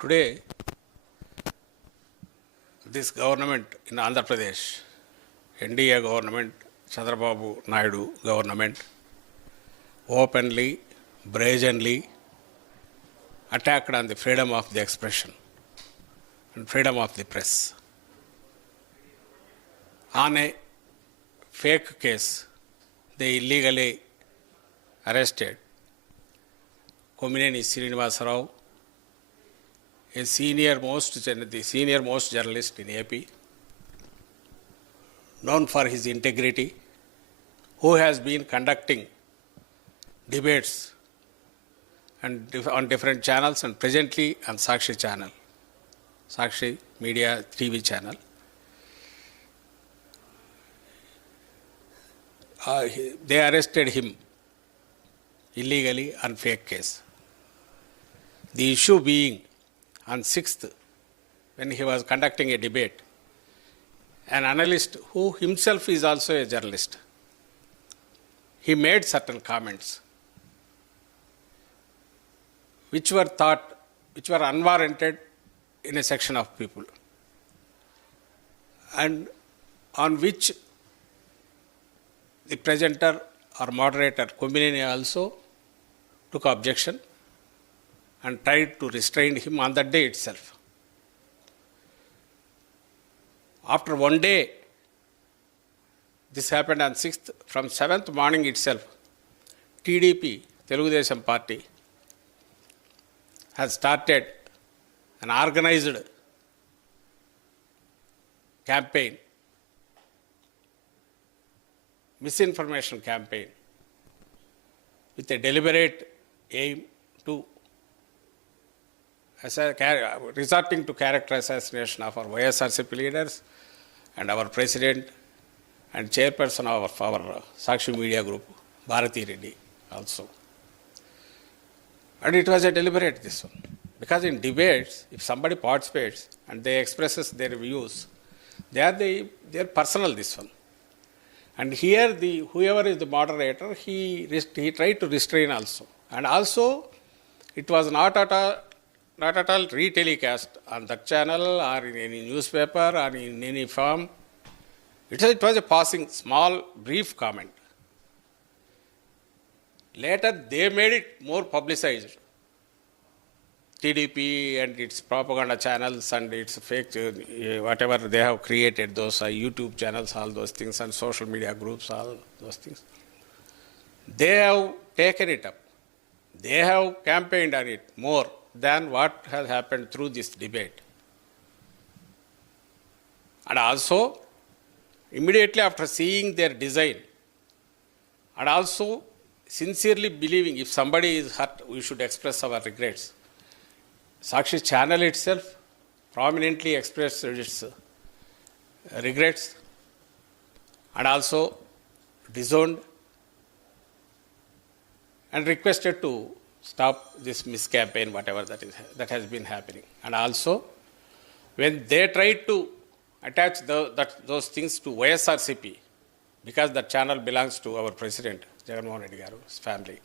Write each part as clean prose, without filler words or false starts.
Today, this government in Andhra Pradesh, NDA government, Chandrababu Naidu government, openly, brazenly attacked on the freedom of the expression and freedom of the press. On a fake case, they illegally arrested Kommineni Srinivasa Rao, the senior most journalist in AP, known for his integrity, who has been conducting debates and on different channels and presently on Sakshi channel, Sakshi Media TV channel. They arrested him illegally on fake case. The issue being on 6th, when he was conducting a debate, an analyst who himself is also a journalist, he made certain comments which were unwarranted in a section of people, and on which the presenter or moderator, Kommineni, also took objection and tried to restrain him on that day itself. After one day, this happened on 6th, from 7th morning itself, TDP, Telugu party, has started an organized campaign, misinformation campaign, with a deliberate aim to resorting to character assassination of our YSRCP leaders and our president and chairperson of our Sakshi Media group, Bharati Reddy also. And it was a deliberate this one. Because in debates, if somebody participates and they expresses their views, they are personal this one. And here whoever is the moderator, he tried to restrain also. And also, it was not at all re-telecast on that channel or in any newspaper or in any form. It was a passing, small, brief comment. Later, they made it more publicized. TDP and its propaganda channels and its fake, whatever they have created, those YouTube channels, all those things, and social media groups, all those things. They have taken it up. They have campaigned on it more than what has happened through this debate. And also, immediately after seeing their design, and also sincerely believing if somebody is hurt, we should express our regrets. Sakshi channel itself prominently expressed its regrets and also disowned and requested to stop this miscampaign, whatever that has been happening. And also, when they tried to attach those things to YSRCP, because that channel belongs to our president, Chandrababu Reddy's family,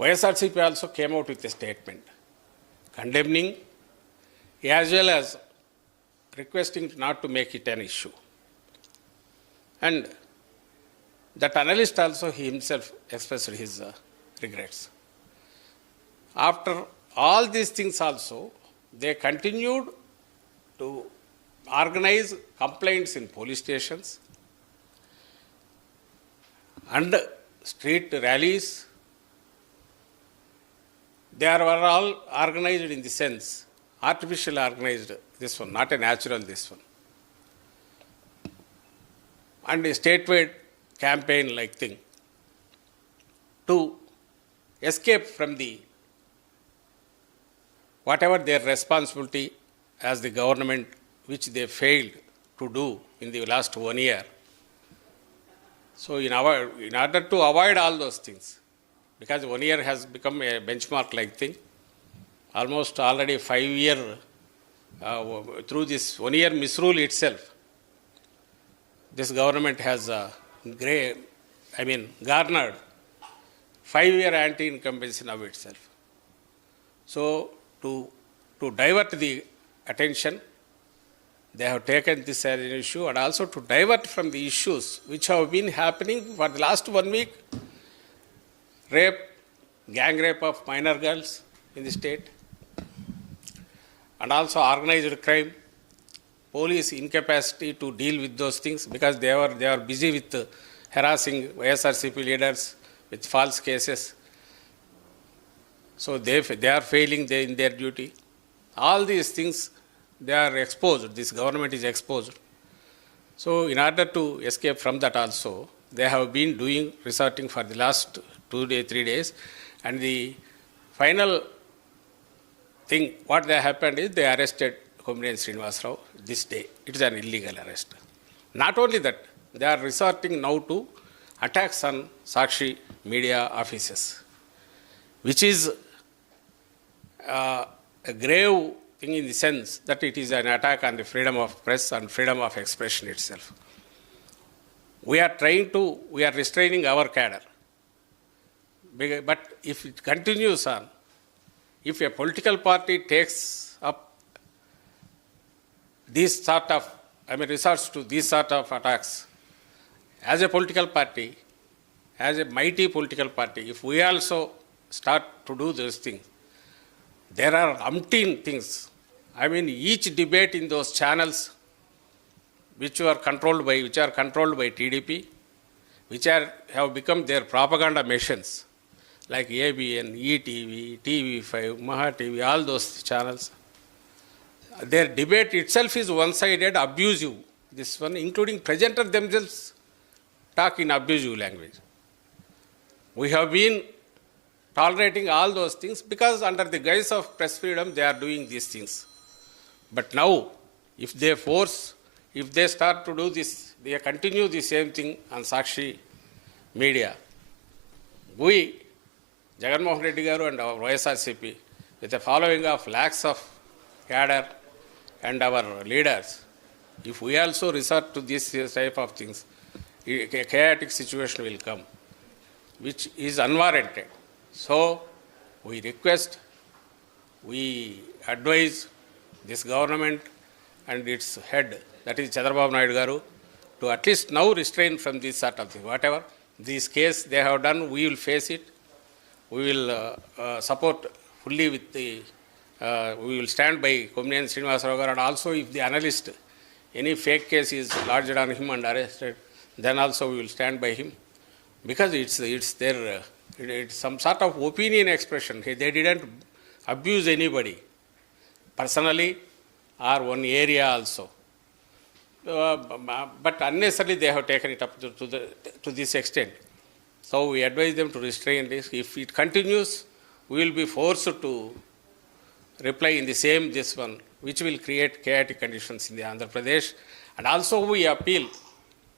YSRCP also came out with a statement condemning as well as requesting not to make it an issue. And that analyst also, he himself expressed his regrets. After all these things also, they continued to organize complaints in police stations and street rallies. They were all organized in the sense, artificially organized, this one, not a natural this one. And a statewide campaign-like thing to escape from the whatever their responsibility as the government, which they failed to do in the last 1 year. So in order to avoid all those things, because 1 year has become a benchmark-like thing, almost already 5 years through this 1 year misrule itself, this government has garnered 5-year anti-incumbency now itself. So to to divert the attention. They have taken this as an issue, and also to divert from the issues which have been happening for the last 1 week. Rape, gang rape of minor girls in the state, and also organized crime, police incapacity to deal with those things because they are busy with harassing YSRCP leaders with false cases. So they are failing in their duty. All these things, they are exposed. This government is exposed. So in order to escape from that also, they have been resorting for the last 3 days. And the final thing, what they happened is they arrested Kommineni Srinivasa Rao this day. It is an illegal arrest. Not only that, they are resorting now to attacks on Sakshi Media offices, which is a grave thing in the sense that it is an attack on the freedom of press and freedom of expression itself. We are restraining our cadre. But if it continues on, if a political party takes up resorts to these sort of attacks, as a political party, as a mighty political party, if we also start to do those things, there are umpteen things. Each debate in those channels which are controlled by TDP, which have become their propaganda machines, like ABN, ETV, TV5, Maha TV, all those channels. Their debate itself is one-sided, abusive. This one, including presenters themselves, talk in abusive language. We have been tolerating all those things because under the guise of press freedom, they are doing these things. But now, if they start to do this, they continue the same thing on Sakshi Media. We, Jagannath Reddy Garu and our YSRCP, with a following of lakhs of cadre and our leaders, if we also resort to this type of things, a chaotic situation will come, which is unwarranted. So, we advise this government and its head, that is Chandrababu Garu, to at least now restrain from this sort of thing. Whatever this case they have done, we will face it. We will support fully with we will stand by Kommineni Srinivasa Rao, and also if the analyst, any fake case is lodged on him and arrested, then also we will stand by him, because it's some sort of opinion expression. They didn't abuse anybody personally or one area also. But unnecessarily they have taken it up to this extent. So we advise them to restrain this. If it continues, we will be forced to reply in the same this one, which will create chaotic conditions in the Andhra Pradesh. And also we appeal,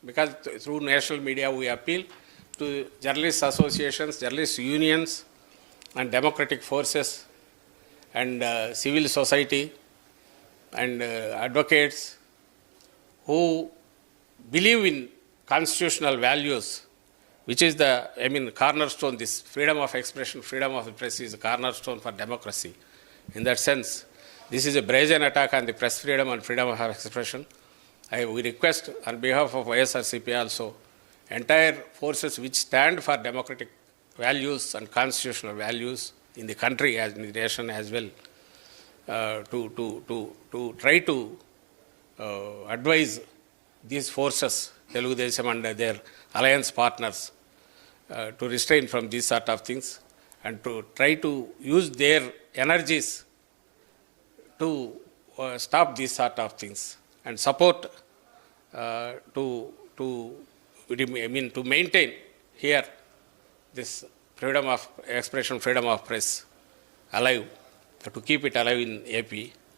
because through national media we appeal to journalists associations, journalists unions, and democratic forces, and civil society, and advocates who believe in constitutional values, which is the cornerstone. This freedom of expression, freedom of the press is a cornerstone for democracy. In that sense, this is a brazen attack on the press freedom and freedom of expression. We request on behalf of YSRCP also, entire forces which stand for democratic values and constitutional values in the country as in the nation as well, to try to advise these forces, Telugu Desam and their alliance partners, to restrain from these sort of things and to try to use their energies to stop these sort of things and support to maintain here this freedom of expression, freedom of press alive, to keep it alive in AP.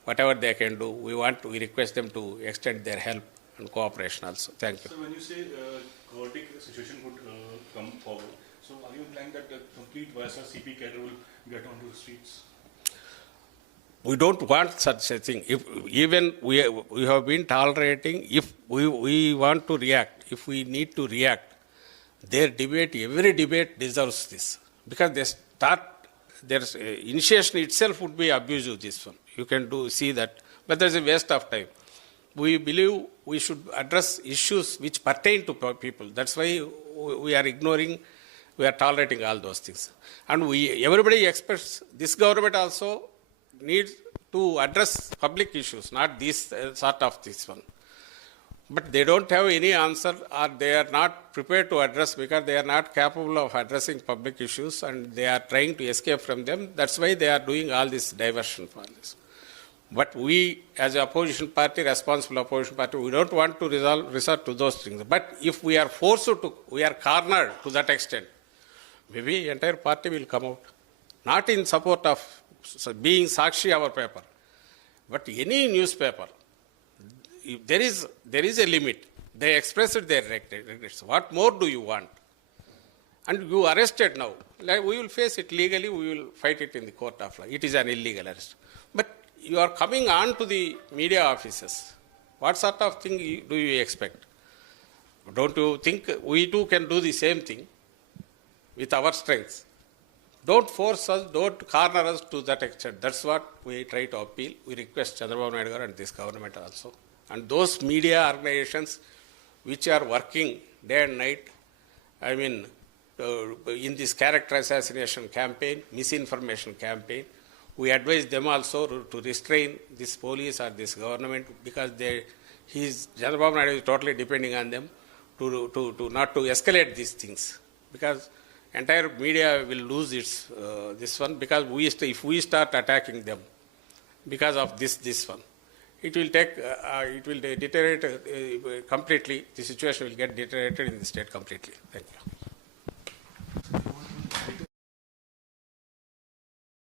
Whatever they can do, we request them to extend their help and cooperation also. Thank you. So when you say chaotic situation would come forward, so are you implying that the complete YSRCP cadre will get onto the streets? We don't want such a thing. Even we have been tolerating, if we want to react, if we need to react, their debate, every debate deserves this. Because they start, their initiation itself would be abusive, this one. You can see that. But there's a waste of time. We believe we should address issues which pertain to people. That's why we are ignoring, we are tolerating all those things. And everybody expects this government also needs to address public issues, not this sort of this one. But they don't have any answer, or they are not prepared to address because they are not capable of addressing public issues and they are trying to escape from them. That's why they are doing all this diversion for this. But we, as an opposition party, responsible opposition party, we don't want to resort to those things. But if we are forced to, we are cornered to that extent, maybe entire party will come out. Not in support of being Sakshi, our paper, but any newspaper. If there is a limit. They expressed their regrets. What more do you want? And you arrested now. Like, we will face it legally. We will fight it in the court of law. It is an illegal arrest. But you are coming on to the media offices. What sort of thing do you expect? Don't you think we too can do the same thing with our strengths? Don't force us, don't corner us to that extent. That's what we try to appeal. We request Chandrababu Naidu and this government also. And those media organizations which are working day and night, I mean, in this character assassination campaign, misinformation campaign, we advise them also to restrain this police or this government because Chandrababu Naidu is totally depending on them to not to escalate these things, because entire media will lose its this one, because if we start attacking them because of this one, it will deteriorate completely. The situation will get deteriorated in the state completely. Thank you.